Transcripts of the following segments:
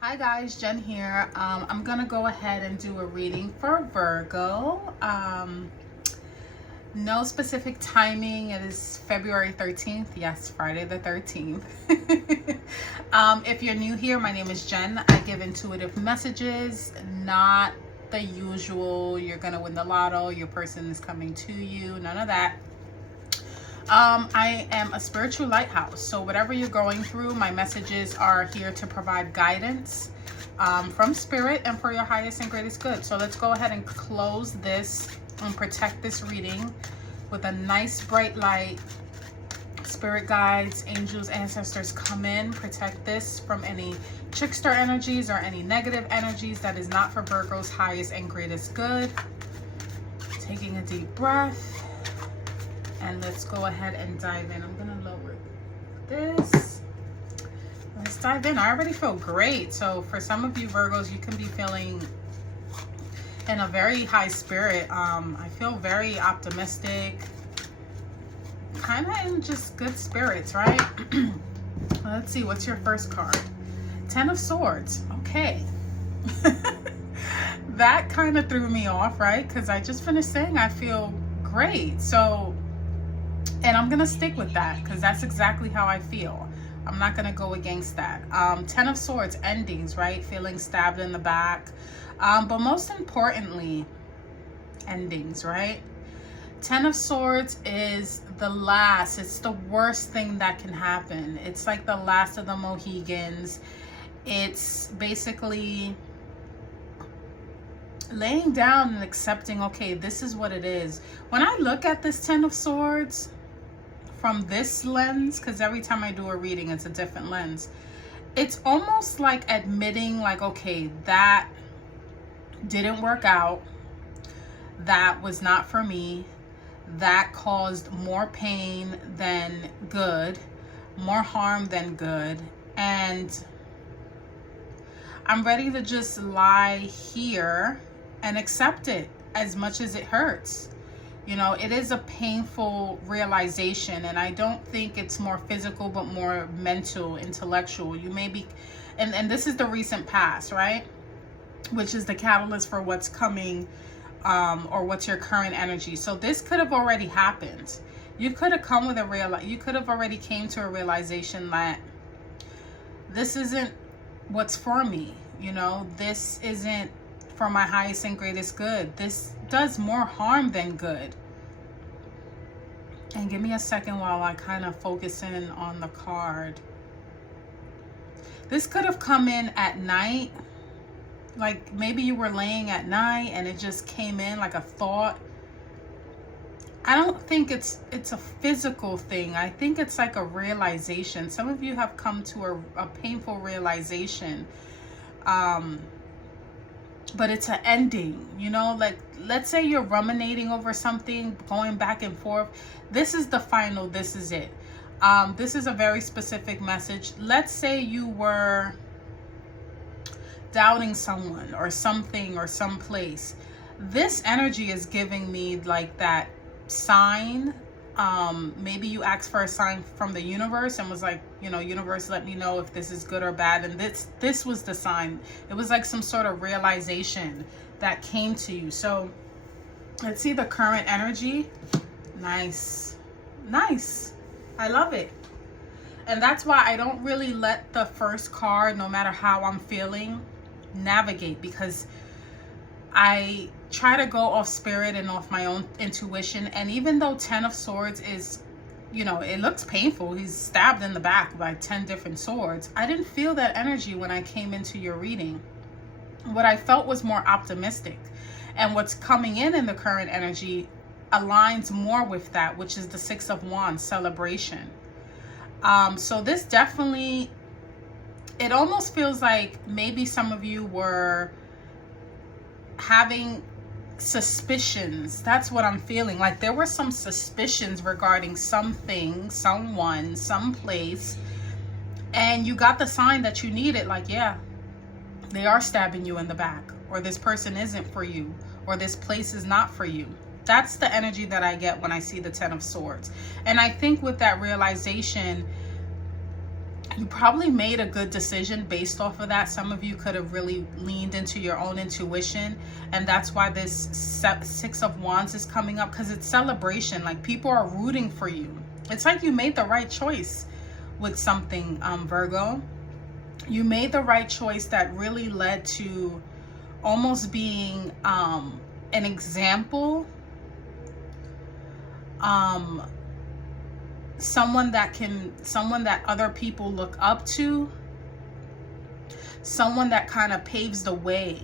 Hi guys, Jen here. I'm gonna go ahead and do a reading for Virgo. No specific timing. It is February 13th. Yes, Friday the 13th. If you're new here, my name is Jen. I give intuitive messages, not the usual, you're gonna win the lotto, your person is coming to you, none of that. I am a spiritual lighthouse, so whatever you're going through, my messages are here to provide guidance from spirit and for your highest and greatest good. So let's go ahead and close this and protect this reading with a nice bright light. Spirit guides, angels, ancestors, come in, protect this from any trickster energies or any negative energies that is not for Virgo's highest and greatest good. Taking a deep breath. And let's go ahead and dive in. I'm gonna lower this. Let's dive in. I already feel great. So for some of you Virgos, you can be feeling in a very high spirit. I feel very optimistic, kind of in just good spirits, right? Let's see, what's your first card? Ten of Swords. Okay. That kind of threw me off, right? Because I just finished saying I feel great. So, and I'm going to stick with that because that's exactly how I feel. I'm not going to go against that. Ten of Swords, endings, right? Feeling stabbed in the back. But most importantly, endings, right? Ten of Swords is the last. It's the worst thing that can happen. It's like the last of the Mohegans. It's basically laying down and accepting, okay, this is what it is. When I look at this Ten of Swords from this lens, because every time I do a reading, it's a different lens. It's almost like admitting, like, okay, that didn't work out. That was not for me. That caused more pain than good, more harm than good. And I'm ready to just lie here and accept it as much as it hurts. You know, it is a painful realization, and I don't think it's more physical, but more mental, intellectual. You may be, and this is the recent past, right? Which is the catalyst for what's coming, or what's your current energy. So this could have already happened. You could have come with you could have already came to a realization that this isn't what's for me. You know, this isn't for my highest and greatest good. This does more harm than good. And give me a second while I kind of focus in on the card. This could have come in at night. Like maybe you were laying at night and it just came in like a thought. I don't think it's a physical thing. I think it's like a realization. Some of you have come to a painful realization. But it's an ending, you know, like let's say you're ruminating over something, going back and forth. This is the final, this is it. This is a very specific message. Let's say you were doubting someone or something or someplace. This energy is giving me like that sign. Maybe you asked for a sign from the universe and was like, you know, universe, let me know if this is good or bad. And this was the sign. It was like some sort of realization that came to you. So let's see the current energy. Nice. Nice. I love it. And that's why I don't really let the first card, no matter how I'm feeling, navigate, because I try to go off spirit and off my own intuition. And even though Ten of Swords is, you know, it looks painful, he's stabbed in the back by 10 different swords, I didn't feel that energy when I came into your reading. What I felt was more optimistic, and what's coming in the current energy aligns more with that, which is the Six of Wands, celebration. So this definitely, it almost feels like maybe some of you were having suspicions. That's what I'm feeling. Like there were some suspicions regarding something, someone, someplace, and you got the sign that you needed. Like, yeah, they are stabbing you in the back, or this person isn't for you, or this place is not for you. That's the energy that I get when I see the Ten of Swords. And I think with that realization, You probably made a good decision based off of that. Some of you could have really leaned into your own intuition, and that's why this Six of Wands is coming up, because it's celebration. Like, people are rooting for you. It's like you made the right choice with something, Virgo. You made the right choice that really led to almost being an example, someone that other people look up to, someone that kind of paves the way.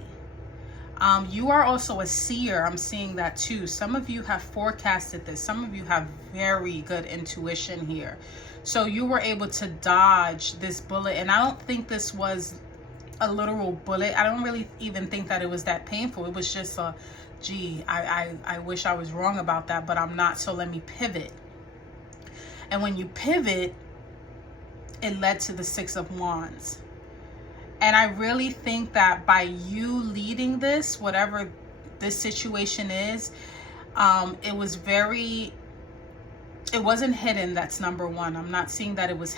You are also a seer. I'm seeing that too. Some of you have forecasted this. Some of you have very good intuition here. So you were able to dodge this bullet. And I don't think this was a literal bullet. I don't really even think that it was that painful. It was just a, gee, I wish I was wrong about that, but I'm not. So let me pivot. And when you pivot, it led to the Six of Wands. And I really think that by you leading this, whatever this situation is, it wasn't hidden. That's number one. I'm not seeing that it was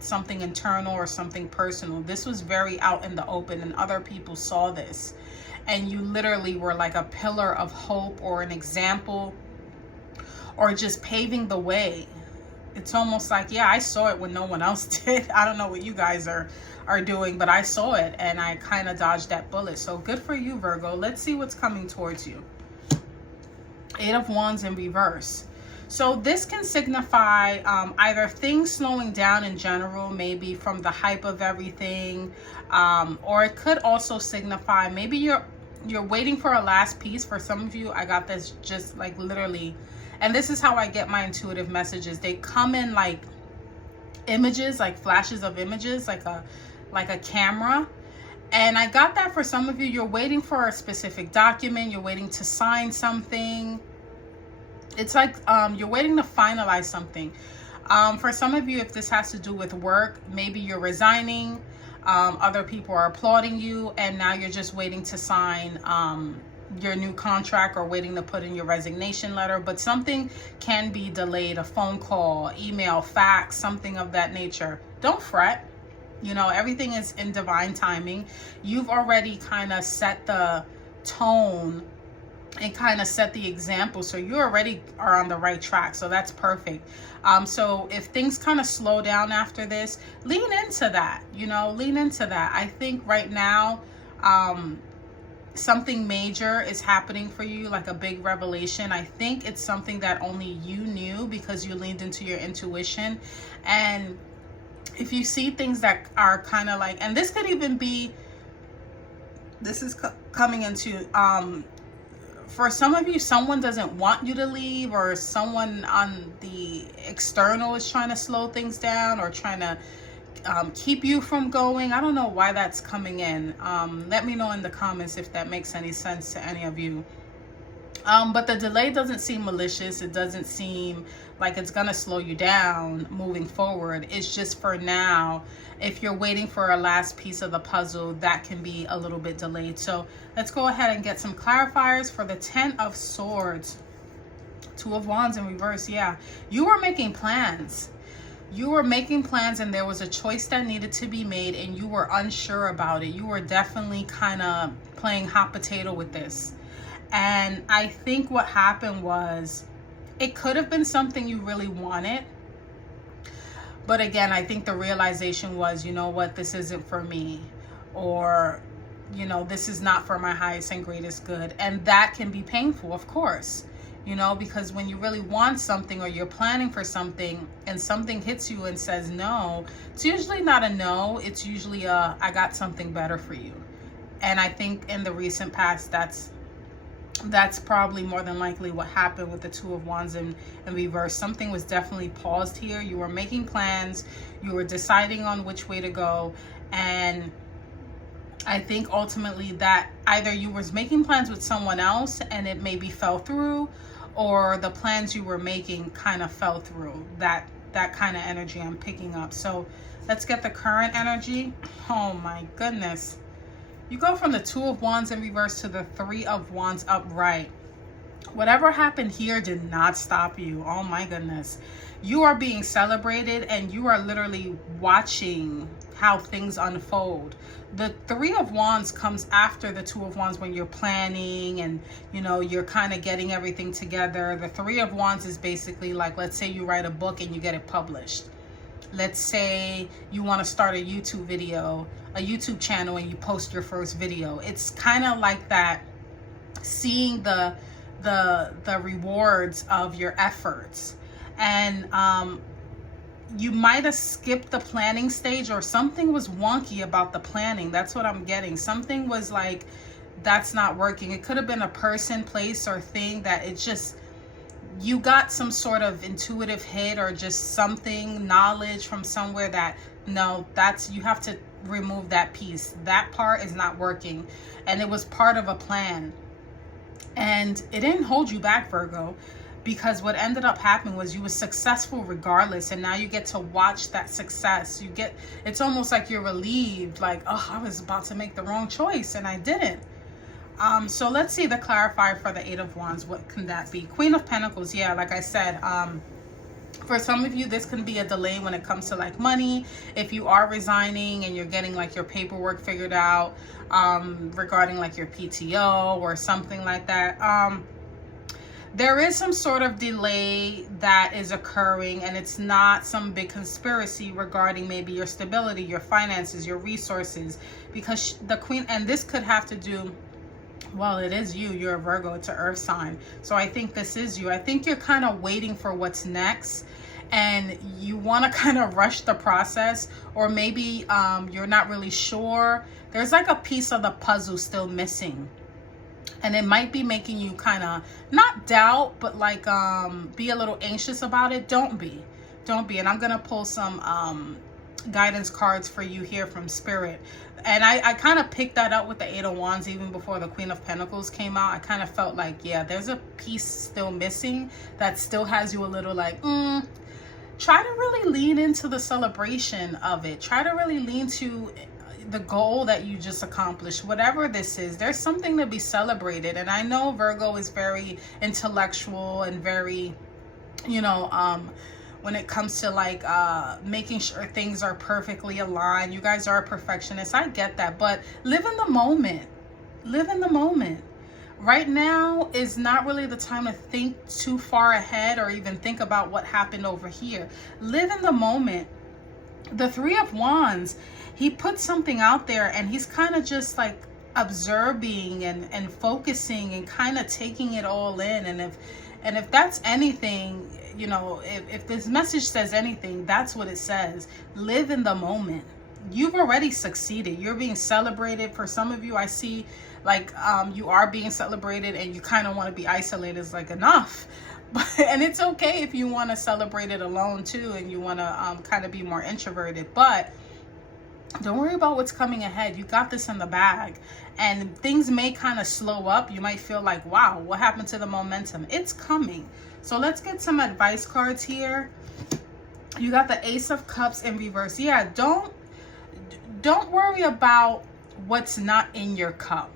something internal or something personal. This was very out in the open, and other people saw this. And you literally were like a pillar of hope, or an example, or just paving the way. It's almost like, yeah, I saw it when no one else did. I don't know what you guys are doing, but I saw it and I kind of dodged that bullet. So good for you, Virgo. Let's see what's coming towards you. Eight of Wands in reverse. So this can signify either things slowing down in general, maybe from the hype of everything, or it could also signify maybe you're waiting for a last piece. For some of you, I got this just like literally, and this is how I get my intuitive messages. They come in like images, like flashes of images, like a camera. And I got that for some of you. You're waiting for a specific document. You're waiting to sign something. It's like you're waiting to finalize something. For some of you, if this has to do with work, maybe you're resigning. Other people are applauding you, and now you're just waiting to sign your new contract, or waiting to put in your resignation letter. But something can be delayed, a phone call, email, fax, something of that nature. Don't fret. You know, everything is in divine timing. You've already kind of set the tone and kind of set the example, so you already are on the right track. So that's perfect. So if things kind of slow down after this, lean into that, you know, lean into that. I think right now something major is happening for you, like a big revelation. I think it's something that only you knew because you leaned into your intuition. And if you see things that are kind of like, and this could even be, this is coming into for some of you, someone doesn't want you to leave, or someone on the external is trying to slow things down, or trying to keep you from going. I don't know why that's coming in. Let me know in the comments if that makes any sense to any of you. But the delay doesn't seem malicious. It doesn't seem like it's gonna slow you down moving forward. It's just for now, if you're waiting for a last piece of the puzzle, that can be a little bit delayed. So let's go ahead and get some clarifiers for the Ten of Swords. Two of Wands in reverse. Yeah, you were making plans. You were making plans, and there was a choice that needed to be made, and you were unsure about it. You were definitely kind of playing hot potato with this. And I think what happened was, it could have been something you really wanted. But again, I think the realization was, you know what, this isn't for me. Or, you know, this is not for my highest and greatest good. And that can be painful, of course. You know, because when you really want something, or you're planning for something, and something hits you and says no, it's usually not a no. It's usually a, I got something better for you. And I think in the recent past, that's probably more than likely what happened with the Two of Wands in reverse. Something was definitely paused here. You were making plans. You were deciding on which way to go. And I think ultimately that either you was making plans with someone else and it maybe fell through, or the plans you were making kind of fell through. That kind of energy I'm picking up. So let's get the current energy. Oh my goodness. You go from the Two of Wands in reverse to the Three of Wands upright. Whatever happened here did not stop you. Oh my goodness. You are being celebrated, and you are literally watching how things unfold. The Three of Wands comes after the Two of Wands when you're planning and, you know, you're kind of getting everything together. The Three of Wands is basically like, let's say you write a book and you get it published. Let's say you want to start a YouTube video, a YouTube channel, and you post your first video. It's kind of like that, seeing the rewards of your efforts. And you might have skipped the planning stage, or something was wonky about the planning. That's what I'm getting. Something was like, that's not working. It could have been a person, place, or thing that it just, you got some sort of intuitive hit, or just something, knowledge from somewhere that, no, that's, you have to remove that piece. That part is not working. And it was part of a plan. And it didn't hold you back, Virgo, because what ended up happening was you were successful regardless. And now you get to watch that success. You get, it's almost like you're relieved, like, oh, I was about to make the wrong choice and I didn't. So let's see the clarifier for the Eight of Wands. What can that be? Queen of Pentacles. Yeah, like I said, for some of you, this can be a delay when it comes to like money. If you are resigning and you're getting like your paperwork figured out, regarding like your PTO or something like that, there is some sort of delay that is occurring, and it's not some big conspiracy regarding maybe your stability, your finances, your resources, because the Queen, and this could have to do, well, it is you, you're a Virgo, it's an earth sign. So I think this is you. I think you're kind of waiting for what's next, and you want to kind of rush the process, or maybe you're not really sure. There's like a piece of the puzzle still missing. And it might be making you kind of not doubt, but like be a little anxious about it. Don't be. And I'm going to pull some guidance cards for you here from Spirit. And I kind of picked that up with the Eight of Wands even before the Queen of Pentacles came out. I kind of felt like, yeah, there's a piece still missing that still has you a little like, try to really lean into the celebration of it. Try to really lean to the goal that you just accomplished. Whatever this is, there's something to be celebrated. And I know Virgo is very intellectual and very, you know, when it comes to like making sure things are perfectly aligned. You guys are perfectionists. I get that, but live in the moment. Live in the moment. Right now is not really the time to think too far ahead or even think about what happened over here. Live in the moment. The Three of Wands, he put something out there, and he's kind of just like observing and focusing and kind of taking it all in. And if that's anything, you know, if this message says anything, that's what it says. Live in the moment. You've already succeeded. You're being celebrated. For some of you, I see like you are being celebrated, and you kind of want to be isolated. It's like, enough. And it's okay if you want to celebrate it alone too, and you want to kind of be more introverted, but don't worry about what's coming ahead. You got this in the bag, and things may kind of slow up. You might feel like, wow, what happened to the momentum? It's coming. So let's get some advice cards here. You got the Ace of Cups in reverse. Yeah, don't worry about what's not in your cup.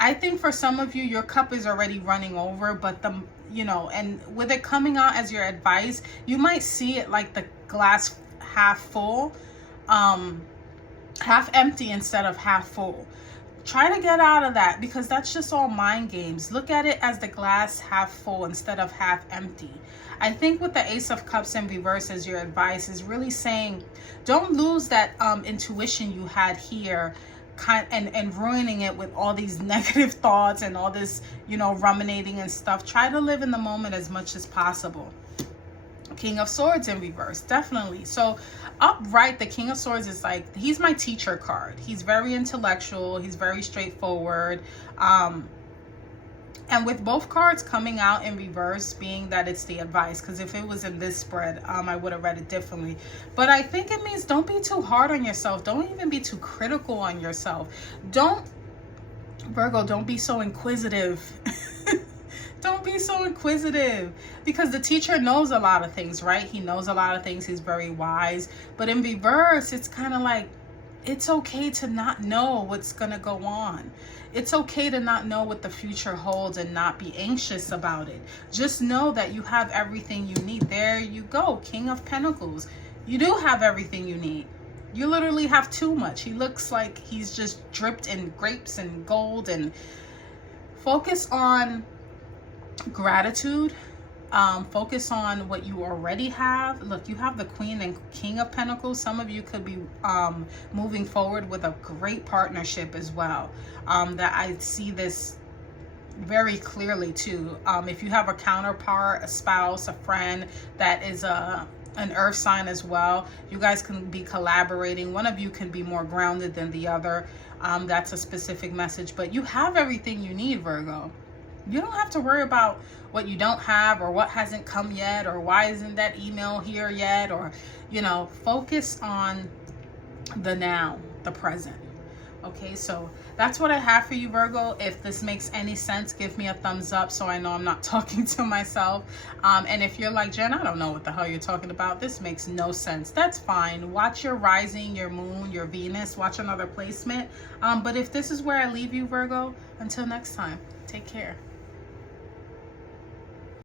I think for some of you, your cup is already running over, but you know, and with it coming out as your advice, you might see it like the glass half full, half empty instead of half full. Try to get out of that, because that's just all mind games. Look at it as the glass half full instead of half empty. I think with the Ace of Cups in reverse as your advice is really saying, don't lose that intuition you had here, and ruining it with all these negative thoughts and all this, you know, ruminating and stuff. Try to live in the moment as much as possible. King of Swords in reverse, definitely. So upright, the King of Swords is like, he's my teacher card. He's very intellectual. He's very straightforward. And with both cards coming out in reverse, being that it's the advice, because if it was in this spread, I would have read it differently. But I think it means don't be too hard on yourself. Don't even be too critical on yourself. Virgo, don't be so inquisitive. Don't be so inquisitive, because the teacher knows a lot of things, right? He knows a lot of things. He's very wise. But in reverse, it's kind of like, It's okay to not know what's going to go on. It's okay to not know what the future holds and not be anxious about it. Just know that you have everything you need. There you go, King of Pentacles. You do have everything you need. You literally have too much. He looks like he's just dripped in grapes and gold. And focus on gratitude. Focus on what you already have. Look, you have the Queen and King of Pentacles. Some of you could be moving forward with a great partnership as well. That I see this very clearly too. If you have a counterpart, a spouse, a friend that is an earth sign as well, you guys can be collaborating. One of you can be more grounded than the other. That's a specific message, but you have everything you need, Virgo. You don't have to worry about what you don't have or what hasn't come yet or why isn't that email here yet, or, you know, focus on the now, the present. Okay, so that's what I have for you, Virgo. If this makes any sense, give me a thumbs up so I know I'm not talking to myself. And if you're like, Jen, I don't know what the hell you're talking about, this makes no sense, that's fine. Watch your rising, your moon, your Venus, watch another placement. But if this is where I leave you, Virgo, until next time, take care.